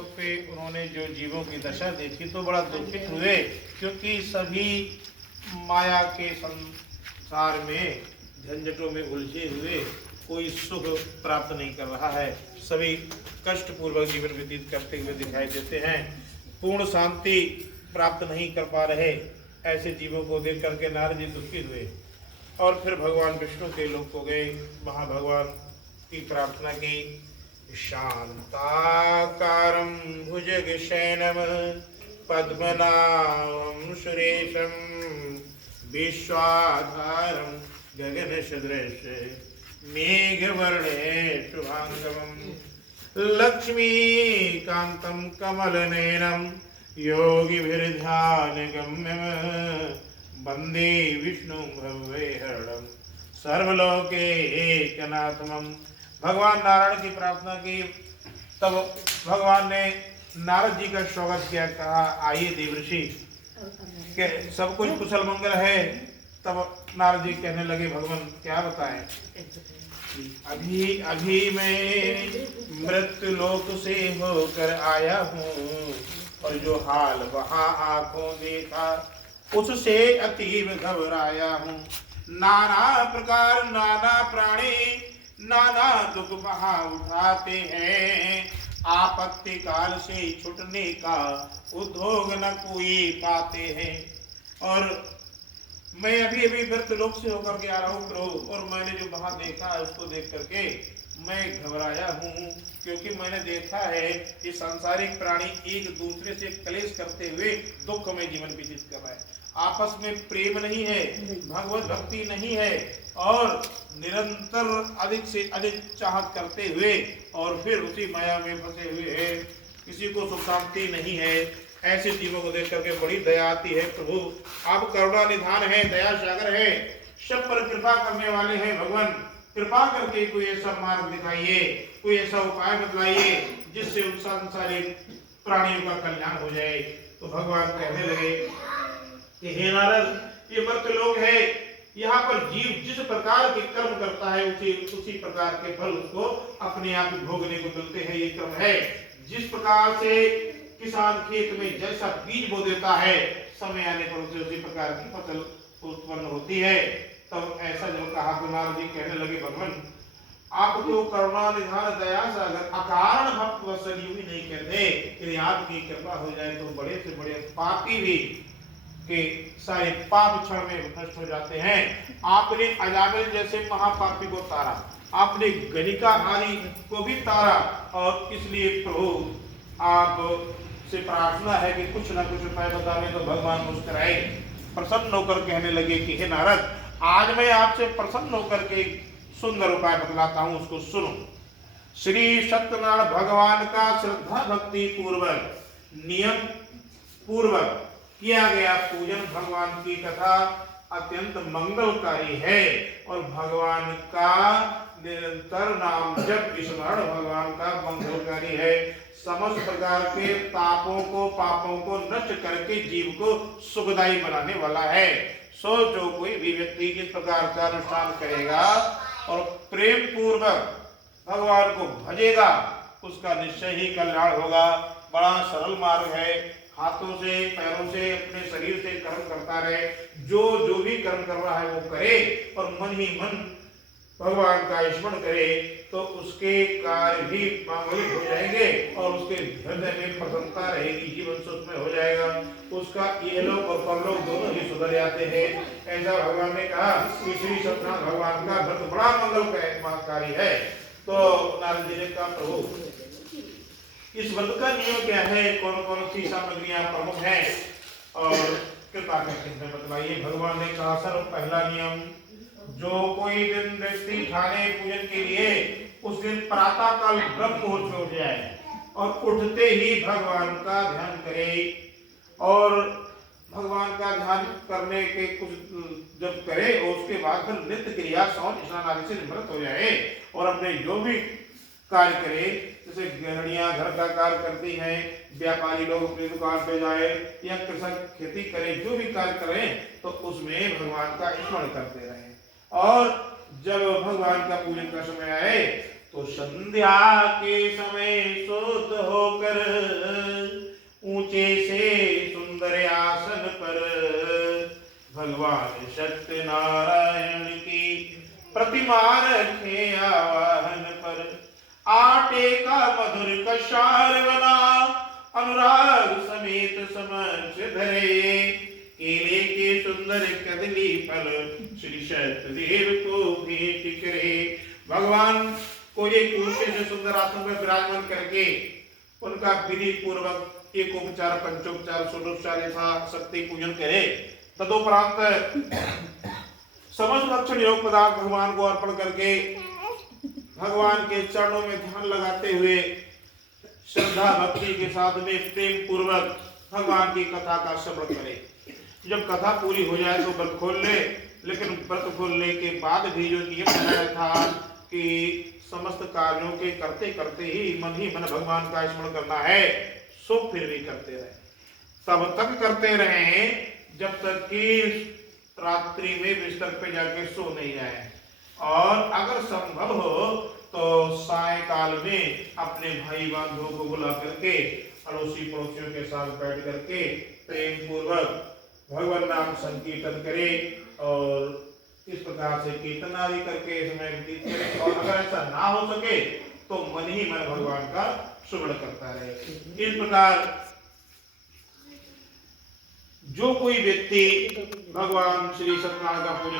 लोक पे उन्होंने जो जीवों की दशा देखी तो बड़ा दुखित हुए, क्योंकि सभी माया के संसार में झंझटों में उलझे हुए कोई सुख प्राप्त नहीं कर रहा है, सभी कष्ट पूर्वक जीवन व्यतीत करते हुए दिखाई देते हैं, पूर्ण शांति प्राप्त नहीं कर पा रहे। ऐसे जीवों को देख करके नारद जी दुखी हुए और फिर भगवान विष्णु के लोक को गए, वहाँ भगवान की प्रार्थना की। शांताकारं भुजगशयनं पद्मनाभं सुरेशं विश्वाधारं गगनसदृशं मेघवर्णे शुभांगं लक्ष्मीकान्तं कमलनयनं योगिभिर्ध्यानगम्यं वन्दे विष्णुं भव्यहरणं सर्वलोकैकनाथम्। भगवान नारायण की प्रार्थना की, तब भगवान ने नारद जी का स्वागत किया, कहा आइए देवर्षि, के सब कुछ कुशल मंगल है। तब नारद जी कहने लगे भगवान क्या बताएं, अभी अभी मैं मृत्यु लोक से होकर आया हूँ और जो हाल वहाँ आंखों देखा उससे अतीव घबराया हूँ। नाना प्रकार नाना प्राणी नाना दुख वहाँ उठाते हैं, आपत्ति काल से छुटने का उद्योग न कोई पाते हैं। और मैं अभी अभी मृत्युलोक से होकर के आ रहा हूँ प्रभु, और मैंने जो वहाँ देखा है उसको देख करके मैं घबराया हूँ, क्योंकि मैंने देखा है कि सांसारिक प्राणी एक दूसरे से कलेश करते हुए दुख में जीवन व्यतीत कर रहा है, आपस में प्रेम नहीं है, भगवत भक्ति नहीं है, और निरंतर अधिक से अधिक चाहत करते हुए और फिर उसी माया में फंसे हुए हैं, किसी को सुख शांति नहीं है। ऐसे जीवों को देख करके बड़ी दया आती है। प्रभु आप करुणा निधान है, दया सागर है, सब पर कृपा करने वाले हैं भगवान, कृपा करके कोई ऐसा मार्ग दिखाइए, कोई ऐसा उपाय बतलाइए जिससे उन संसारिक प्राणियों का कल्याण हो जाए। तो भगवान कहने लगे कि हे नारद, ये मर्त्यलोक है, यहाँ पर जीव जिस प्रकार के कर्म करता है उसी प्रकार के फल उसको अपने आप भोगने को मिलते हैं। ये क्रम है, जिस प्रकार से किसान खेत में जैसा बीज बो देता है, समय आने पर उसे उसी प्रकार की फसल उत्पन्न होती है। तब ऐसा जब कहा तो नारद जी कहने लगे भगवान आप तो करुणा निधान दया सागर अकारण भक्त वत्सल यूं ही नहीं कहते, यदि आपकी कृपा हो जाए तो बड़े से बड़े पापी भी के सारे पाप क्षण में नष्ट हो जाते हैं। आपने अजामिल जैसे महापापी को तारा, आपने गणिका आदि को भी तारा, और इसलिए प्रभु आप से प्रार्थना है कि कुछ ना कुछ उपाय बताने। तो भगवान मुस्कुराए, प्रसन्न होकर कहने लगे कि हे नारद, आज मैं आपसे प्रसन्न होकर के सुंदर उपाय बतलाता हूँ, उसको सुनो। श्री सत्यनारायण भगवान का श्रद्धा भक्ति पूर्वक नियम पूर्वक किया गया पूजन भगवान की कथा अत्यंत मंगलकारी है, और भगवान का निरंतर नाम जप स्मरण भगवान का मंगलकारी है। समस्त प्रकार के तापों को पापों को नष्ट करके जीव को सुखदायी बनाने वाला है। सो जो कोई भी व्यक्ति इस प्रकार का अनुष्ठान करेगा और प्रेम पूर्वक भगवान को भजेगा, उसका निश्चय ही कल्याण होगा। बड़ा सरल मार्ग है, हाथों से पैरों से अपने शरीर से कर्म करता रहे, जो भी कर्म कर रहा है वो करे, और मन ही मन भगवान का स्मरण करे, तो उसके कार्य भी मांगलिक हो जाएंगे और उसके हृदय में प्रसन्नता रहेगी, जीवन सुखमय हो जाएगा, उसका इहलोक और परलोक दोनों ही सुधर जाते हैं। ऐसा भगवान ने कहा कि श्री सत्यनारायण भगवान का व्रत बड़ा मंगलकारी है। तो नारद जी ने कहा प्रभु इस व्रत का नियम क्या है, कौन कौन सी सामग्रियां प्रमुख हैं, और कृपा करके बतलाइए। भगवान ने कहा सर्व पहला नियम, जो कोई दिन व्यक्ति ठाने पूजन के लिए उस दिन प्रातः काल ब्रह्म मुहूर्त में उठ जाए और उठते ही भगवान का ध्यान करे, और भगवान का ध्यान करने के कुछ जब करे और उसके बाद फिर नित्य क्रिया शौच स्नान आदि से निवृत्त हो जाए, और अपने जो भी कार्य करे, जैसे गृहिणियां घर का कार्य करती हैं, व्यापारी लोग अपनी दुकान पे जाए, या कृषक खेती करे, जो भी कार्य करें तो उसमें भगवान का स्मरण करते रहें। और जब भगवान का पूजन का समय आए तो संध्या के समय सोत होकर हार बना अनुराग समेत समक्ष धरे, केले के सुंदर कदली फल श्री सत्यदेव को भेंट करे। भगवान को एक ऊंचे से सुंदर आसन में विराजमान करके उनका विधि पूर्वक एक उपचार, पंचोपचार, षोडोपचार शक्ति पूजन करे। तदुपरांत समस्त लक्षण योग पदार्थ भगवान को अर्पण करके भगवान के चरणों में ध्यान लगाते हुए श्रद्धा भक्ति के साथ में प्रेम पूर्वक भगवान की कथा का श्रवण करे। जब कथा पूरी हो जाए तो व्रत खोल ले, लेकिन व्रत खोलने के बाद भी जो नियम बनाया था कि समस्त कार्यों के करते करते ही मन भगवान का स्मरण करना है, सो फिर भी करते रहे, तब तक करते रहे जब तक कि रात्रि में बिस्तर पे जाके सो नहीं जाए। और अगर संभव हो तो सायकाल में अपने भाई बंधुओं को बुला करके अड़ोसी पड़ोसियों के साथ बैठ करके प्रेम पूर्वक भगवान नाम संकीर्तन करे और इस प्रकार से कीर्तन आदि करके समय व्यतीत करे। और अगर ऐसा ना हो सके तो मन ही मन भगवान का स्मरण करता रहे। इस प्रकार जो कोई व्यक्ति भगवान श्री सत्यनारायण का पूजन